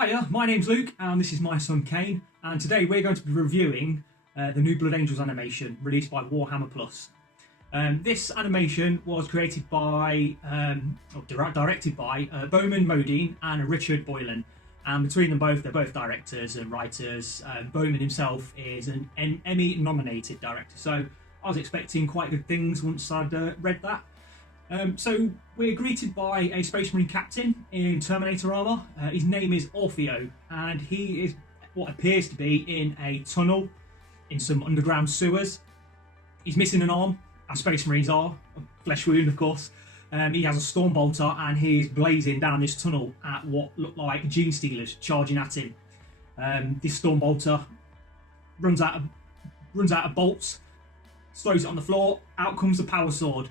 Hiya, my name's Luke and this is my son Kane, and today we're going to be reviewing the new Blood Angels animation released by Warhammer Plus. This animation was created by, directed by Bowman Modine and Richard Boylan, and between them both, they're both directors and writers. Bowman himself is an Emmy-nominated director, so I was expecting quite good things once I'd read that. So we're greeted by a Space Marine captain in Terminator armour. His name is Orfeo, and he is what appears to be in a tunnel in some underground sewers. He's missing an arm, as Space Marines are, a flesh wound of course. He has a storm bolter and he's blazing down this tunnel at what look like gene stealers charging at him. This storm bolter runs out of bolts, throws it on the floor, out comes the power sword.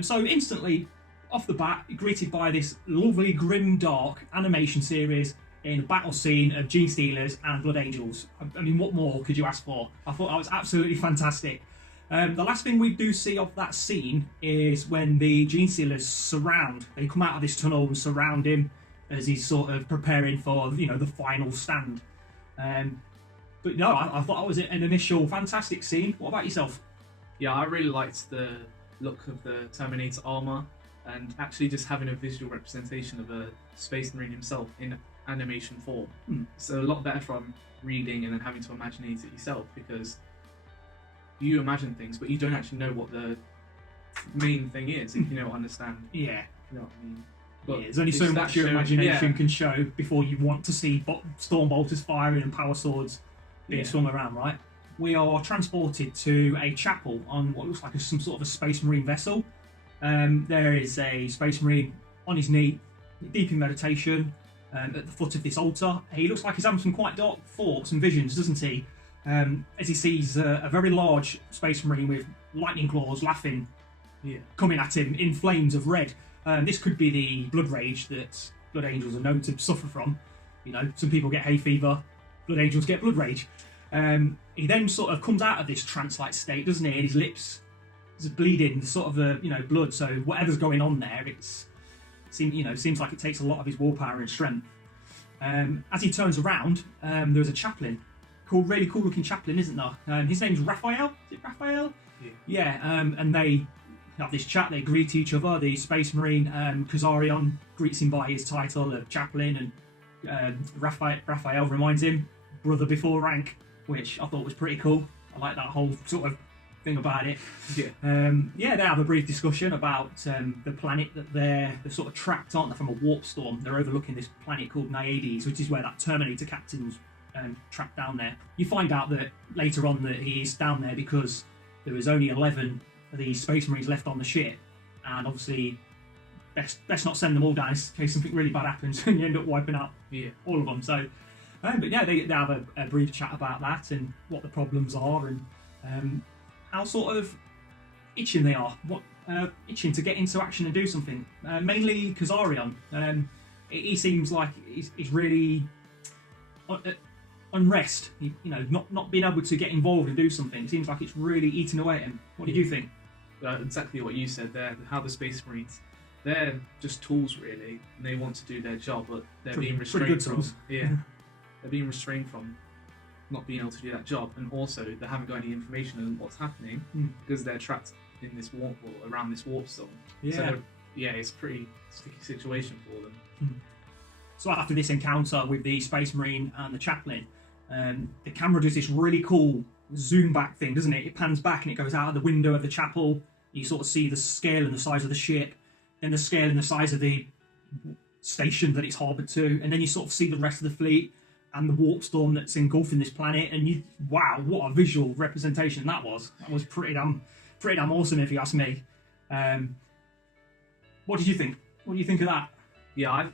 So instantly, off the bat, greeted by this lovely, grim, dark animation series in a battle scene of Gene Stealers and Blood Angels. I mean, what more could you ask for? I thought that was absolutely fantastic. The last thing we do see of that scene is when the Gene Stealers they come out of this tunnel and surround him as he's sort of preparing for, the final stand. But no, I thought that was an initial fantastic scene. What about yourself? Yeah, I really liked the look of the Terminator armor, and actually just having a visual representation of a Space Marine himself in animation form. It's a lot better from reading and then having to imagine it yourself, because you imagine things but you don't actually know what the main thing is if you don't understand. Yeah. You know what I mean? But there's only so much your imagination can show before you want to see storm bolters firing and power swords being swung around, right? We are transported to a chapel on what looks like some sort of a Space Marine vessel. There is a Space Marine on his knee, deep in meditation, at the foot of this altar. He looks like he's having some quite dark thoughts and visions, doesn't he? As he sees a very large Space Marine with lightning claws laughing, coming at him in flames of red. This could be the blood rage that Blood Angels are known to suffer from. Some people get hay fever, Blood Angels get blood rage. He then sort of comes out of this trance-like state, doesn't he? And his lips is bleeding, sort of blood. So whatever's going on there, seems like it takes a lot of his willpower and strength. As he turns around, there's a chaplain, really cool-looking chaplain, isn't there? His name's Raphael. Is it Raphael? Yeah. And they have this chat. They greet each other. The Space Marine Kazarion greets him by his title of chaplain, and Raphael reminds him brother before rank, which I thought was pretty cool. I like that whole sort of thing about it. They have a brief discussion about the planet that they're sort of trapped, aren't they, from a warp storm. They're overlooking this planet called Naiades, which is where that Terminator captain's trapped down there. You find out that later on that he is down there because there was only 11 of these Space Marines left on the ship, and obviously best not send them all down in case something really bad happens and you end up wiping out all of them. So but yeah, they have a brief chat about that and what the problems are, and how sort of itching they are, itching to get into action and do something. Mainly Kazarion. He seems like he's really unrest. Not being able to get involved and do something. It seems like it's really eating away at him. What did you think? Exactly what you said there. How the Space Marines, they're just tools really, and they want to do their job, but they're being restrained from. They're being restrained from not being able to do that job, and also they haven't got any information on what's happening because they're trapped in this warp, or around this warp zone. So it's a pretty sticky situation for them. So after this encounter with the Space Marine and the chaplain, the camera does this really cool zoom back thing, doesn't it? It pans back and it goes out of the window of the chapel. You sort of see the scale and the size of the ship, then the scale and the size of the station that it's harboured to, and then you sort of see the rest of the fleet and the warp storm that's engulfing this planet, and wow, what a visual representation that was. That was pretty damn awesome, if you ask me. What did you think? What do you think of that? Yeah,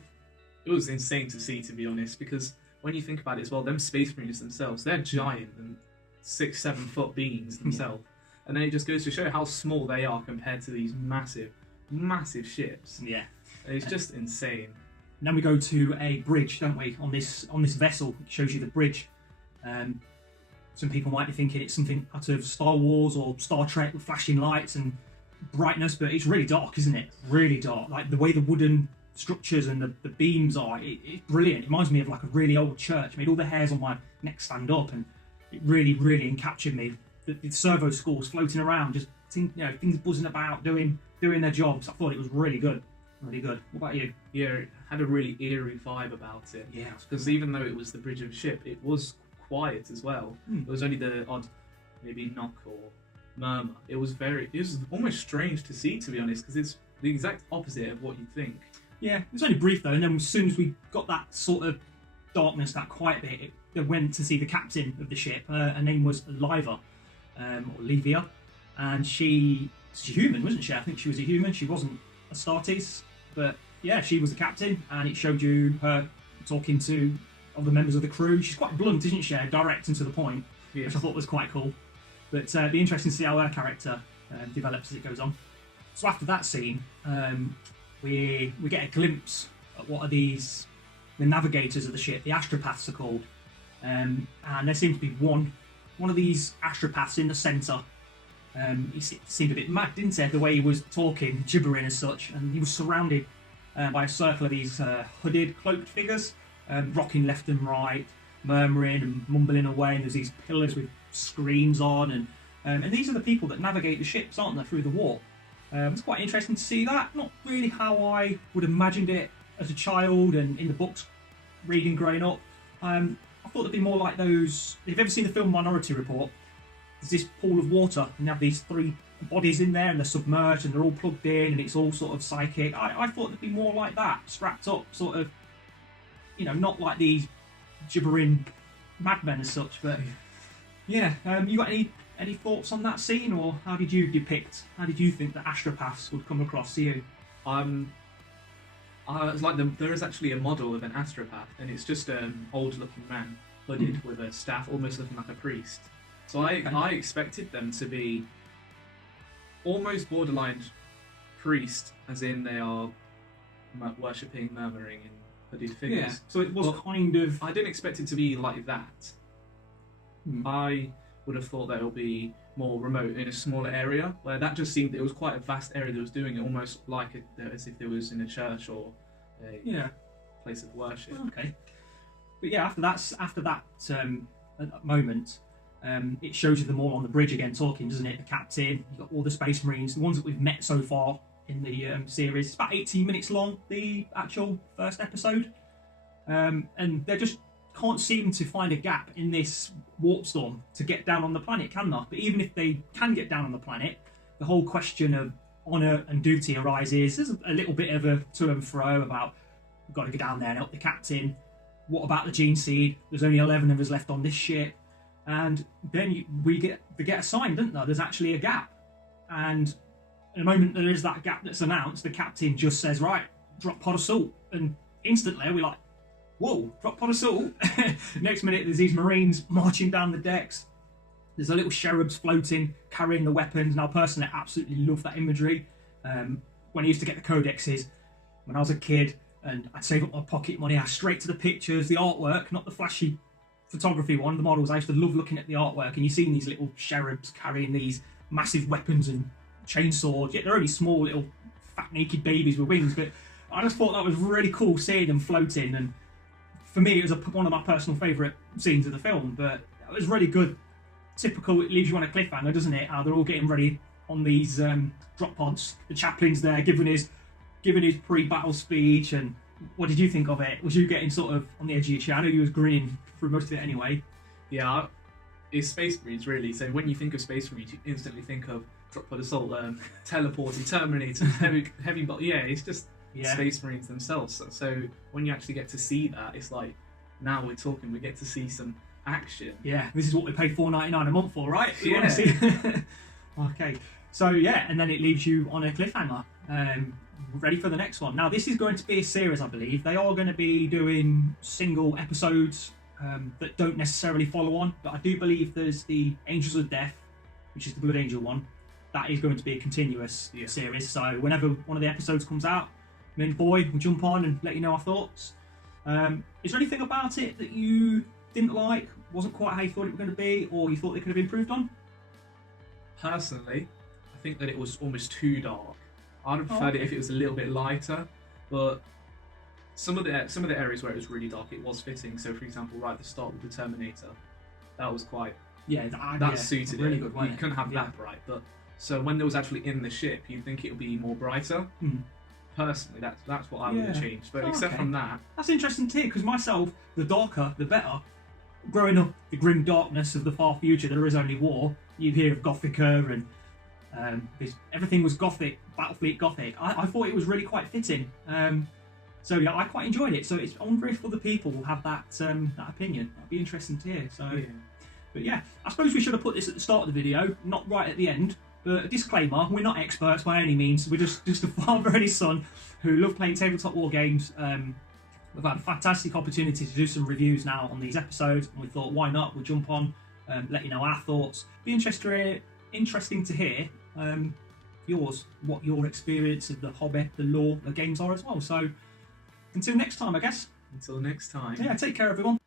it was insane to see, to be honest, because when you think about it as well, them Space Marines themselves, they're giant and 6-7 foot beings themselves, and then it just goes to show how small they are compared to these massive ships. Yeah, it's just insane. And then we go to a bridge, don't we? On this vessel, it shows you the bridge. Some people might be thinking it's something out of Star Wars or Star Trek with flashing lights and brightness, but it's really dark, isn't it? Really dark. Like the way the wooden structures and the beams are, it's brilliant. It reminds me of like a really old church. It made all the hairs on my neck stand up, and it really, really captured me. The servo schools floating around, just things buzzing about, doing their jobs. I thought it was really good. Really good. What about you? Yeah, it had a really eerie vibe about it. Yeah. Because even though it was the bridge of a ship, it was quiet as well. Mm. It was only the odd, maybe knock or murmur. It was almost strange to see, to be honest, because it's the exact opposite of what you'd think. Yeah, it was only brief though, and then as soon as we got that sort of darkness, that quiet bit, they went to see the captain of the ship. Her name was Liva, or Livia, and she's human, wasn't she? I think she was a human. She wasn't Astartes, but yeah, she was the captain, and it showed you her talking to other members of the crew. She's quite blunt, isn't she? Direct and to the point, yes. Which I thought was quite cool. But it'd be interesting to see how her character develops as it goes on. So after that scene, we get a glimpse at what are the navigators of the ship, the astropaths are called, and there seems to be one of these astropaths in the centre. He seemed a bit mad, didn't he? The way he was talking, gibbering as such, and he was surrounded by a circle of these hooded, cloaked figures, rocking left and right, murmuring and mumbling away. And there's these pillars with screens on, and these are the people that navigate the ships, aren't they, through the warp? It's quite interesting to see that. Not really how I would have imagined it as a child and in the books reading growing up. I thought it'd be more like those. If you've ever seen the film Minority Report, there's this pool of water and you have these three bodies in there and they're submerged and they're all plugged in and it's all sort of psychic. I thought it'd be more like that, strapped up, sort of, not like these gibbering madmen as such. But yeah, you got any thoughts on that scene, or how did you think the astropaths would come across to you? It's like there is actually a model of an astropath, and it's just an old-looking man hooded with a staff, almost looking like a priest. So I expected them to be almost borderline priest, as in they are worshipping, murmuring, and hooded figures. Yeah. So it was kind of. I didn't expect it to be like that. I would have thought that it would be more remote in a smaller area, where that just seemed it was quite a vast area that was doing it, almost like as if it was in a church or a place of worship. Okay. But yeah, after that moment, it shows you them all on the bridge again talking, doesn't it? The captain, you've got all the Space Marines, the ones that we've met so far in the series. It's about 18 minutes long, the actual first episode, and they just can't seem to find a gap in this warp storm to get down on the planet, can they? But even if they can get down on the planet, the whole question of honour and duty arises. There's a little bit of a to and fro about we've got to go down there and help the captain. What about the gene seed? There's only 11 of us left on this ship. And then they get assigned, don't they? There's actually a gap. And in the moment there is that gap that's announced, the captain just says, right, drop pod of salt. And instantly we're like, whoa, drop pod of salt. Next minute there's these Marines marching down the decks. There's the little cherubs floating, carrying the weapons. Now personally I absolutely love that imagery. When I used to get the codexes, when I was a kid, and I'd save up my pocket money, I straight to the pictures, the artwork, not the flashy photography one, the models. I used to love looking at the artwork, and you're seeing these little cherubs carrying these massive weapons and chainsaws, yet they're only small little fat naked babies with wings. But I just thought that was really cool seeing them floating, and for me it was one of my personal favourite scenes of the film. But it was really good. Typical, it leaves you on a cliffhanger, doesn't it? How they're all getting ready on these drop pods. The chaplain's there giving his pre-battle speech. And what did you think of it? Was you getting sort of on the edge of your chair? I know you was grinning through most of it anyway. Yeah, it's Space Marines really. So when you think of Space Marines, you instantly think of drop pod assault, teleporting, Terminator, heavy. But yeah, it's just Space Marines themselves. So when you actually get to see that, it's like now we're talking. We get to see some action. Yeah, this is what we pay $4.99 a month for, right? You want to see? Okay, so yeah, and then it leaves you on a cliffhanger. Ready for the next one. Now this is going to be a series, I believe. They are going to be doing single episodes that don't necessarily follow on, but I do believe there's the Angels of Death, which is the Blood Angel one. That is going to be a continuous series. So whenever one of the episodes comes out, me and Boy will jump on and let you know our thoughts. Is there anything about it that you didn't like, wasn't quite how you thought it was going to be, or you thought they could have improved on? Personally, I think that it was almost too dark. I'd have preferred it if it was a little bit lighter, but some of the areas where it was really dark, it was fitting. So, for example, right at the start with the Terminator, that was quite that suited really it. good. You couldn't have that bright, but so when there was actually in the ship, you'd think it would be more brighter. Personally, that's what I would have changed. But except from that, that's interesting to hear, because myself, the darker the better. Growing up, the grim darkness of the far future, there is only war. You hear of Gothica and everything was Gothic, Battlefleet Gothic. I thought it was really quite fitting. So yeah, I quite enjoyed it. So I wonder if other people will have that opinion. That'd be interesting to hear. So, but yeah, I suppose we should have put this at the start of the video, not right at the end. But a disclaimer: we're not experts by any means. We're just a father and his son who love playing tabletop war games. We've had a fantastic opportunity to do some reviews now on these episodes, and we thought, why not? We'll jump on, let you know our thoughts. Be interesting to hear yours, what your experience of the hobby, the lore, the games are as well. So until next time, I guess. Until next time. Yeah, take care, everyone.